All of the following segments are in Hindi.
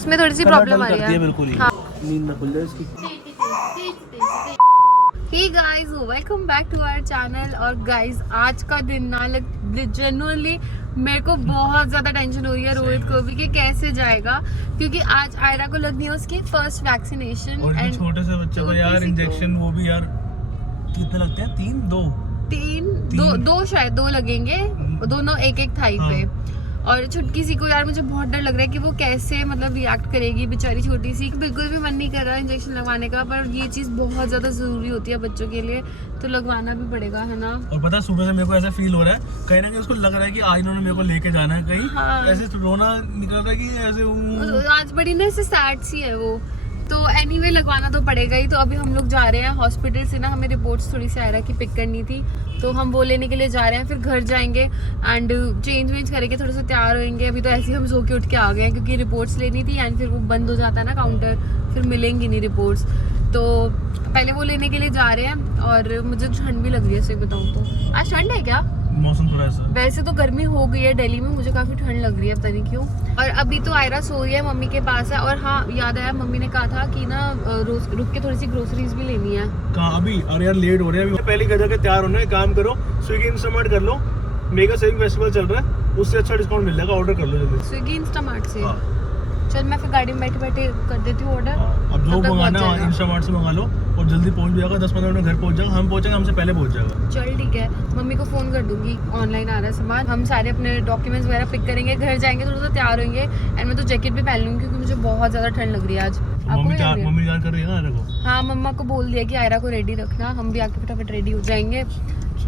इसमें थोड़ी सी प्रॉब्लम आ रही है बिल्कुल ही। हाँ। नींद ना खुल जाए इसकी। Hey guys welcome back to our channel. और गाइस आज का दिन ना जेन्युइनली मेरे को बहुत ज्यादा टेंशन हो रही है रोहित को भी कि कैसे जाएगा, क्योंकि आज आयरा को लगनी है उसकी फर्स्ट वैक्सीनेशन। और एंड छोटे से बच्चे को यार इंजेक्शन वो भी यार कितने लगते हैं? दो शायद दो लगेंगे, दोनों एक एक थाई पे। और छुटकी सी को यार मुझे बहुत डर लग रहा है कि वो कैसे मतलब रिएक्ट करेगी, बेचारी छोटी सी। बिल्कुल भी मन नहीं कर रहा इंजेक्शन लगवाने का, पर ये चीज़ बहुत ज़्यादा ज़रूरी होती है बच्चों के लिए, तो लगवाना भी पड़ेगा, है ना। और पता सुबह से मेरे को ऐसा फील हो रहा है कहीं ना कहीं उसको लग रहा है कि आज इन्होंने मेरे को लेके जाना है कहीं। हाँ। ऐसे रोना निकल रहा है कि ऐसे आज बड़ी ना ऐसे सैड सी है वो। तो एनीवे लगवाना तो पड़ेगा ही। तो अभी हम लोग जा रहे हैं हॉस्पिटल से ना, हमें रिपोर्ट्स थोड़ी सी आयरा की पिक करनी थी, तो हम वो लेने के लिए जा रहे हैं। फिर घर जाएंगे एंड चेंज वेंज करेंगे, थोड़ा सा तैयार होंगे। अभी तो ऐसे ही हम सो के उठ के आ गए हैं क्योंकि रिपोर्ट्स लेनी थी एंड फिर वो बंद हो जाता है ना काउंटर, फिर मिलेंगी नहीं रिपोर्ट्स। तो पहले वो लेने के लिए जा रहे हैं। और मुझे ठंड भी लग रही है, सही बताऊँ तो। आज ठंड है क्या? मौसम थोड़ा सा, वैसे तो गर्मी हो गई है दिल्ली में, मुझे काफी ठंड लग रही है, पता नहीं क्यों। और अभी तो आयरा सो रही है, मम्मी के पास है। और हाँ याद आया, मम्मी ने कहा था कि ना रुक के थोड़ी सी ग्रोसरीज भी लेनी है। कहाँ अभी? अरे यार लेट हो रहे हैं अभी। पहले घर जाके तैयार होना है, काम करो, स्विगी इंस्टामार्ट कर लो, मेगा सेविंग फेस्टिवल चल रहा है, उससे अच्छा डिस्काउंट मिल जाएगा, ऑर्डर कर लो जल्दी। स्विगी इंस्टामार्ट से चल मैं फिर गाड़ी में बैठे बैठे कर देती हूँ ऑर्डर। अब जो मंगाना इंस्टामार्ट से मंगा लो और जल्दी पहुंच जाएगा, 10-15 मिनट घर पहुंच जाएगा। हम पहुंचेंगे, हमसे पहले पहुंच जाएगा। चल ठीक है, मम्मी को फोन कर दूंगी, ऑनलाइन आ रहा है सामान। हम सारे अपने डॉक्यूमेंट्स वगैरह पिक करेंगे, घर जाएंगे, थोड़ा सा तैयार होंगे। एंड मैं तो जैकेट भी पहन लूंगी क्योंकि मुझे बहुत ज्यादा ठंड लग रही है आज। मम्मी तैयार कर रही है ना आयरा को? हाँ मम्मा को बोल दिया कि आयरा को रेडी रखना, हम भी आके फटाफट रेडी हो जाएंगे।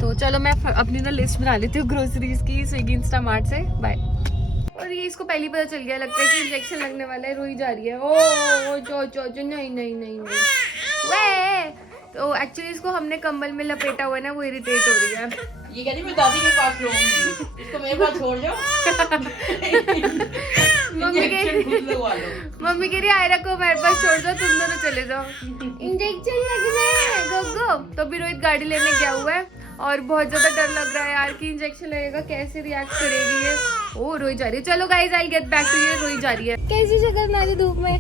तो चलो मैं अपनी ना लिस्ट बना लेती हूँ ग्रोसरीज की स्विगी इंस्टामार्ट से। बाय। और ये इसको पहले पता चल गया, लगता है कि इंजेक्शन लगने वाला है, रोई जा रही है। ओ जो नहीं नहीं नहीं नहीं वे। तो एक्चुअली इसको हमने कंबल में लपेटा हुआ है ना, वो इरिटेट हो रही है। ये कहती मैं दादी के पास रहूंगी, इसको मेरे पास छोड़ जाओ। मम्मी कह रही आयरा को मेरे पास छोड़ दो, तुम दोनों चले जाओ, इंजेक्शन लगना है गो। तो अभी रोहित गाड़ी लेने गया हुआ है और बहुत ज्यादा डर लग रहा है यार कि इंजेक्शन लगेगा, कैसे रिएक्ट करेगी ये। ओ रोई जा रही है। चलो guys I get back to you. रोई जा रही है, कैसी शक्ल नाली धूप में।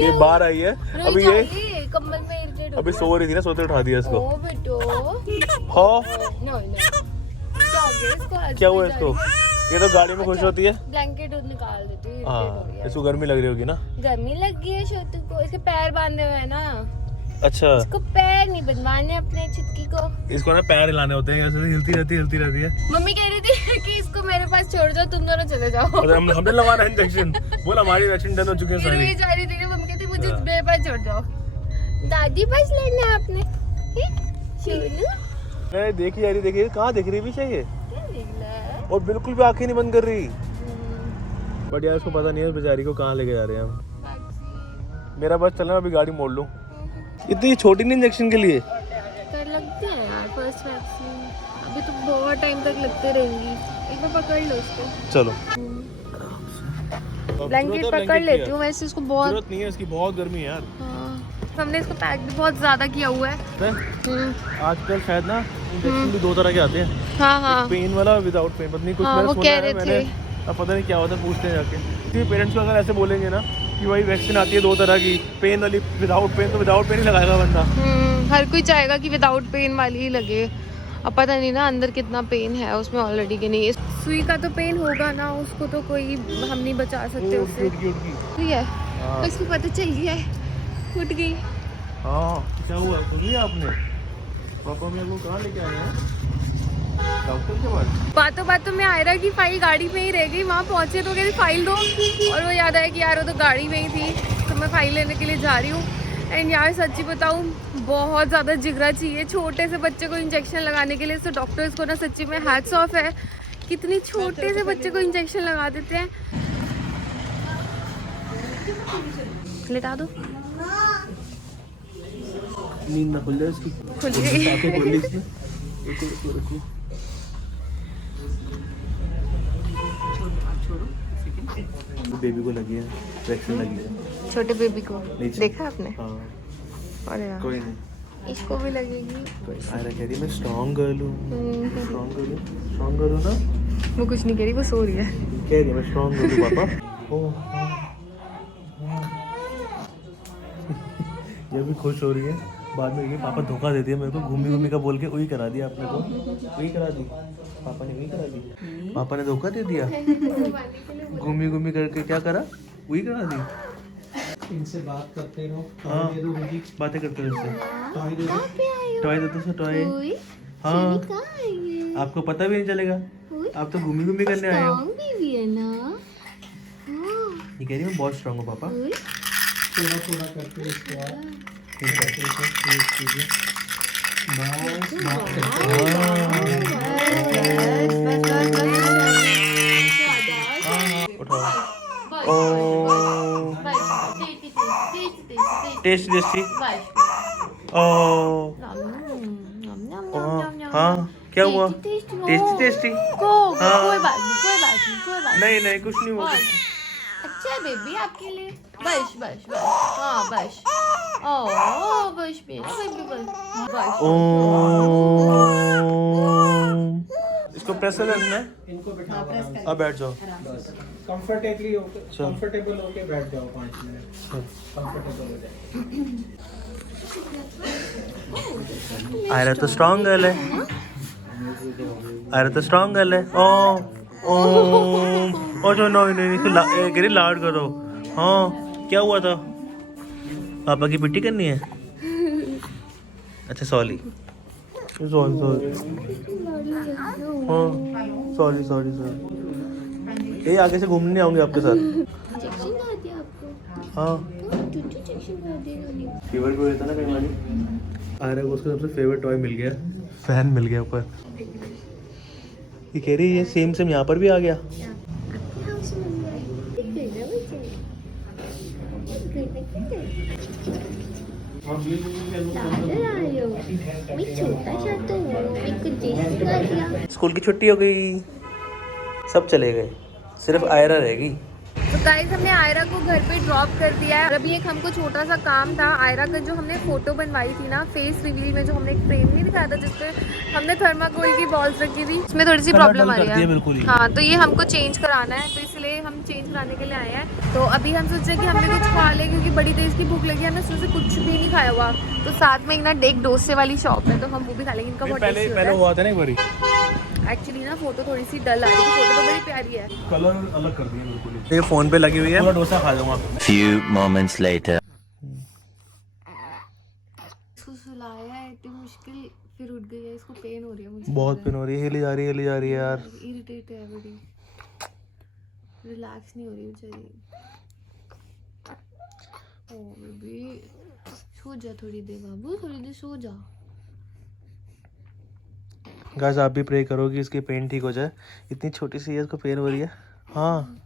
ये बाहर आई है अभी, ये कम्बल में इरिटेट अभी सो रही थी ना, सोते उठा दिया इसको। ओ बेटो हाँ नो क्या हो गया इसको? क्या हुआ इसको? ये तो गाड़ी में खुश होती है। ब्लैंकेट निकाल देती हूँ, हाँ इसको गर्मी लग रही होगी ना। गर्मी लग गई है छोटू को, इसके पैर बांधे हुए हैं ना। अच्छा इसको पैर नहीं बनवाने अपने चिटकी को, इसको ना पैर हिलाने होते हैं, ऐसे हिलती रहती है। मम्मी कह रही थी कि इसको मेरे पास छोड़ जाओ, तुम दोनों चले जाओ। हमने लगवाना है इंजेक्शन, बोला हमारी वैक्सीन डन हो चुकी है सारी। जा रही थी, मम्मी कहती मुझे मेरे पास छोड़ जाओ, दादी पास लेना है आपने। मैं देखी जा रही, देखिए कहाँ देख रही भी चाहिए, और बिल्कुल भी आंखें नहीं बंद कर रही। बट यार इसको पता नहीं है बेचारी को कहाँ लेके जा रहे हैं हम। मेरा बस चलना, अभी गाड़ी मोड़ लूँ। इतनी छोटी नहीं इंजेक्शन के लिए कर लगते हैं यार फर्स्ट वैक्सीन, अभी तो बहुत टाइम तक लगते रहेंगी। एक बार पकड़ लो इसको, चलो ब्लैंकेट पकड़ लेती हूँ, वैसे इसको बहुत जरूरत नहीं है, इसकी बहुत गर्मी है यार। हाँ। हमने इसको पैक भी बहुत ज्यादा किया हुआ है। आजकल शायद ना इंजेक्शन भी 2 तरह के आते हैं। हाँ पेन वाला, विदाउट पेन, पता नहीं कुछ हाँ, मैंने वो सुना कह है, रहे थे। अब पता नहीं क्या होता है, पूछते हैं जाके। पेरेंट्स को अगर ऐसे बोलेंगे ना कि भाई वैक्सीन आती है 2 तरह की, पेन वाली, विदाउट पेन, तो विदाउट पेन ही लगाएगा बंदा। हर कोई चाहेगा कि विदाउट पेन वाली ही लगे। अब पता नहीं ना अंदर कितना पेन है उसमें ऑलरेडी कि नहीं। सुई का तो पेन होगा ना, उसको तो कोई हम नहीं बचा सकते उससे। ठीक है, उसको पता चल गया है, फूट गई। हाँ क्या हुआ सुनिए आपने? पापा मेरे को कहाँ लेके आए हैं? डॉक्टर के पास। बातों में आयरा की फाइल गाड़ी में ही रह गई, वहाँ पहुँचे तो कहती फाइल दो, और वो याद आया कि यार वो तो गाड़ी में ही थी, तो मैं फाइल लेने के लिए जा रही हूँ। एंड यार सच्ची बताऊँ बहुत ज़्यादा जिगरा चाहिए छोटे से बच्चे को इंजेक्शन लगाने के लिए। तो डॉक्टर्स को ना सच्ची में हैट्स ऑफ है, कितनी छोटे से बच्चे को इंजेक्शन लगा देते हैं। लेटा दो, नींद ना खुल जाए इसकी। खुल गई। बेबी को लगी है वैक्सीन, लगी है छोटे बेबी को देखा आपने? हाँ। अरे यार कोई नहीं, इसको भी लगेगी। आयरा कह रही मैं स्ट्रॉन्ग गर्ल हूँ, स्ट्रॉन्ग गर्ल हूँ ना। वो कुछ नहीं कह रही, वो सो रही है। कह रही मैं स्ट्रॉन्ग गर्ल हूँ पापा। ये भी खुश हो रही है। बाद में ये पापा धोखा दे दिया मेरे को, घूमी घूमी का बोल के वही करा दिया आपने को, वही करा दी पापा ने, वही करा दी पापा ने, धोखा दे दिया। घूमी घूमी करके क्या करा, वही करा दी। इनसे बात करते रहो। हाँ दे दो रुकी। बातें करते रहो इससे। टॉय दे दो। टॉय देते से टॉय। हाँ आपको पता भी नहीं चलेगा, आप तो घूमी घूमी करने आए हो। ये कह रही हूँ बहुत स्ट्रांग हो पापा। थोड़ा थोड़ा करके इसको आप ठीक है। बस बात करते उठाओ। ओ टेस्टी टेस्टी। ओ हाँ क्या हुआ, टेस्टी टेस्टी। कोई बात नहीं नहीं नहीं कुछ नहीं हुआ। अच्छा है बेबी आपके लिए। बस बस बस हाँ बस। ओ बस मेरा बेबी बस बस। इसको प्रेस करना है। इनको बैठाओ। अब बैठ जाओ। कंफर्टेबल होके बैठ जाओ 5 मिनट। कंफर्टेबल हो जाए। आयरा तो स्ट्रांग गर्ल है, आयरा तो स्ट्रांग गर्ल है। ओ ओ जो नहीं गिरी लाड करो। हाँ क्या हुआ था, पापा की पिट्टी करनी है। अच्छा सॉरी सॉरी सॉरी। हाँ सॉरी सॉरी सॉरी। ये आगे से घूमने नहीं आऊंगी आपके साथ। हाँ फीवर भी हो जाता ना कई बार। आयरा को उसका सबसे फेवरेट टॉय मिल गया, फैन मिल गया ऊपर। ये कह रही है ये सेम सेम यहाँ पर भी आ गया। स्कूल की छुट्टी हो गई, सब चले गए, सिर्फ आयरा रह गई। तो गाइस हमने आयरा को घर पे ड्रॉप कर दिया है। अभी एक हमको छोटा सा काम था, आयरा का जो हमने फोटो बनवाई थी ना फेस रिवील में, जो हमने एक फ्रेम नहीं दिखाया था जिसपे हमने थर्माकोल की बॉल्स रखी थी, उसमें थोड़ी सी प्रॉब्लम आ रही है बिल्कुल ही। हाँ तो ये हमको चेंज कराना है, तो इसलिए हम चेंज कराने के लिए आए हैं। तो अभी हम सोच रहे हैं कि हमने कुछ खा ले, क्योंकि बड़ी तेज की भूख लगी है, हमने सोचा कुछ भी नहीं खाया हुआ। तो साथ में एक ना एक डोसे वाली शॉप है, तो हम वो भी खा लेंगे। इनका बहुत टेस्टी होता है। हुआ था ना एक बारी। एक्चुअली ना फोटो थोड़ी सी डल आ रही है, फोटो तो बड़ी प्यारी है। कलर अलग कर दिया बिल्कुल ही। ये फोन पे लगी हुई है, पूरा डोसा खा जाऊंगा। Few moments later. इसको सुलाया है इतनी मुश्किल, फिर उठ गई है। इसको पेन हो रही है मुझे, बहुत पेन हो रही है, हिली जा रही है यार। इरिटेट है बड़ी, रिलैक्स नहीं हो रही बेचारी। ओ बेबी सो जा थोड़ी देर बाबू, थोड़ी देर सो जा। गाइस आप भी प्रे करो कि इसकी पेन ठीक हो जाए, इतनी छोटी सी है इसको पेन हो रही है। हाँ